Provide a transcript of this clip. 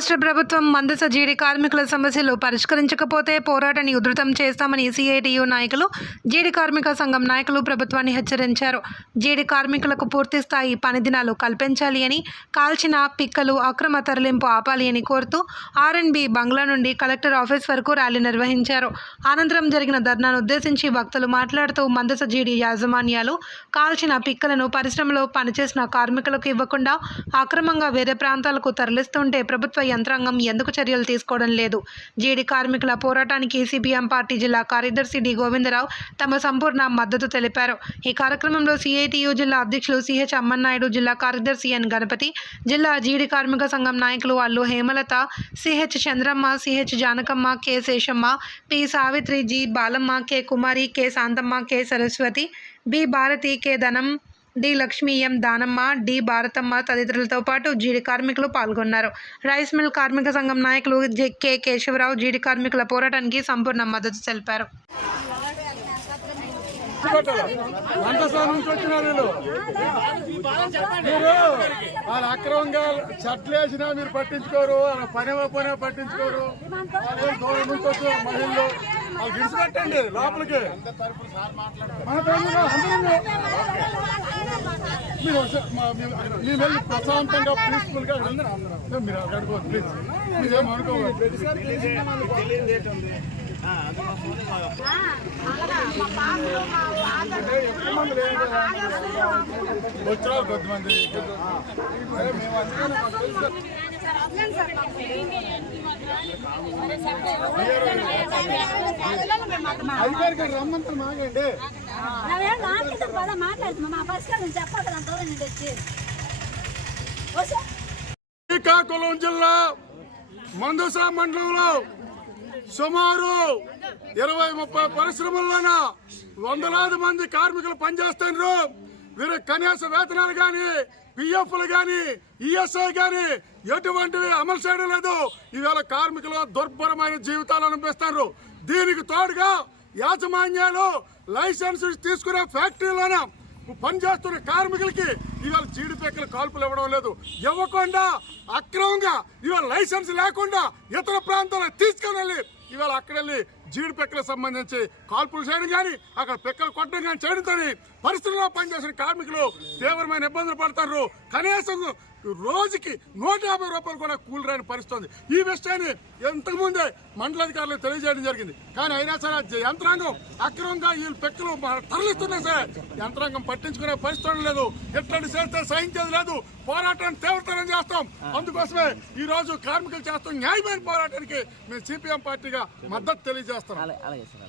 రాష్ట్ర ప్రభుత్వం మందస జీడి కార్మికుల సమస్యలు పరిష్కరించకపోతే పోరాటాన్ని ఉధృతం చేస్తామని సిఐటియు నాయకులు జీడి కార్మిక సంఘం నాయకులు ప్రభుత్వాన్ని హెచ్చరించారు. జీడి కార్మికులకు పూర్తి స్థాయి పని దినాలు కల్పించాలి అని కాల్చిన పిక్కలు అక్రమ తరలింపు ఆపాలి అని కోరుతూ ఆర్ఎన్బి బంగ్లా నుండి కలెక్టర్ ఆఫీస్ వరకు ర్యాలీ నిర్వహించారు. అనంతరం జరిగిన ధర్నాను ఉద్దేశించి వక్తలు మాట్లాడుతూ మందస జీడి యాజమాన్యాలు కాల్చిన పిక్కలను పరిశ్రమలో పనిచేసిన కార్మికులకు ఇవ్వకుండా అక్రమంగా వేరే ప్రాంతాలకు తరలిస్తుంటే ప్రభుత్వ యంత్రాంగం ఎందుకు చర్యలు తీసుకోవడం లేదు. జీడి కార్మికుల పోరాటానికి సిపిఎం పార్టీ జిల్లా కార్యదర్శి డి. గోవిందరావు తమ సంపూర్ణ మద్దతు తెలిపారు. ఈ కార్యక్రమంలో సిఐటియు జిల్లా అధ్యక్షులు సిహెచ్ అమ్మన్నాయుడు జిల్లా కార్యదర్శి ఎన్. గణపతి జిల్లా జీడి కార్మిక సంఘం నాయకులు Allu Hemalatha CH Chandramma CH Janakamma K. Seshamma P. Savitri G. Balamma K. Kumari K. Santhamma K. Saraswathi B. Bharathi K. Dhanam D Lakshmi M Danamma D Bharathamma తదితరులతో పాటు జీడి కార్మికులు పాల్గొన్నారు. రైస్ మిల్ కార్మిక సంఘం నాయకులు జె కె కేశవరావు జీడి కార్మికుల పోరాటానికి సంపూర్ణ మద్దతు తెలిపారు. ఘంటసాల నుంచి వచ్చినారు వీళ్ళు? మీరు వాళ్ళ అక్రమంగా చెట్లు వేసినా మీరు పట్టించుకోరు వాళ్ళ పని పని పట్టించుకోరు. వాళ్ళు దూరం నుంచి వచ్చిన మహిళలు. వాళ్ళు విడిచిపెట్టండి లోపలికి. మన మీరు ఒకసారి మీ- వెళ్ళి ప్రశాంతంగా పీస్ఫుల్గా మీరు అక్కడికి ప్లీజ్ మీరేమనుకోవాలి వచ్చారు కొద్దిమంది అధికారికి రమ్మంతా మాగండి మా పరిష్కారం చెప్పదు దూరం నుండి వచ్చి శ్రీకాకుళం జిల్లా మందుసా మండలంలో సుమారు ఇరవై ముప్పై పరిశ్రమల్లోన వందలాది మంది కార్మికులు పనిచేస్తున్నారు. వీరు కనీస వేతనాలు కానీ పిఎఫ్లు కానీ ఈఎస్ఐ కానీ ఎటువంటివి అమలు చేయడం లేదు. ఇవాళ కార్మికులు దుర్భరమైన జీవితాలు అనిపిస్తారు దీనికి తోడుగా యాజమాన్యాలు లైసెన్స్ తీసుకునే ఫ్యాక్టరీలోన పనిచేస్తున్న కార్మికులకి ఇవాళ జీడిపెక్కల కాల్పులు ఇవ్వడం లేదు. ఇవ్వకుండా అక్రమంగా ఇవాళ లైసెన్స్ లేకుండా ఇతర ప్రాంతాలకు తీసుకెళ్ళి ఇవాళ అక్కడ వెళ్ళి జీడి పెక్కలకు సంబంధించి కాల్పులు చేయడం కానీ అక్కడ పెక్కలు కొట్టడం కానీ చేయడంతో పరిస్థితుల్లో పనిచేసిన కార్మికులు తీవ్రమైన ఇబ్బందులు పడతారు. కనీసం రోజుకి నూట యాభై రూపాయలు కూడా కూలి రాని పరిస్థితి ఉంది. ఈ విషయాన్ని ఇంతకుముందే మండలాధికారులకు తెలియజేయడం జరిగింది. కానీ అయినా సరే యంత్రాంగం అక్రమంగా ఈ పెక్కలు తరలిస్తున్నా సరే యంత్రాంగం పట్టించుకునే పరిస్థితి లేదు. ఎట్లాంటి చేస్తే సహించేది లేదు. పోరాటాన్ని తీవ్రతరం చేస్తాం. అందుకోసమే ఈ రోజు కార్మికులు చేస్తాం న్యాయమైన పోరాటానికి మేము సిపిఎం పార్టీగా మద్దతు తెలియజేస్తాం అలాగే అలాగే సార్ అలాగే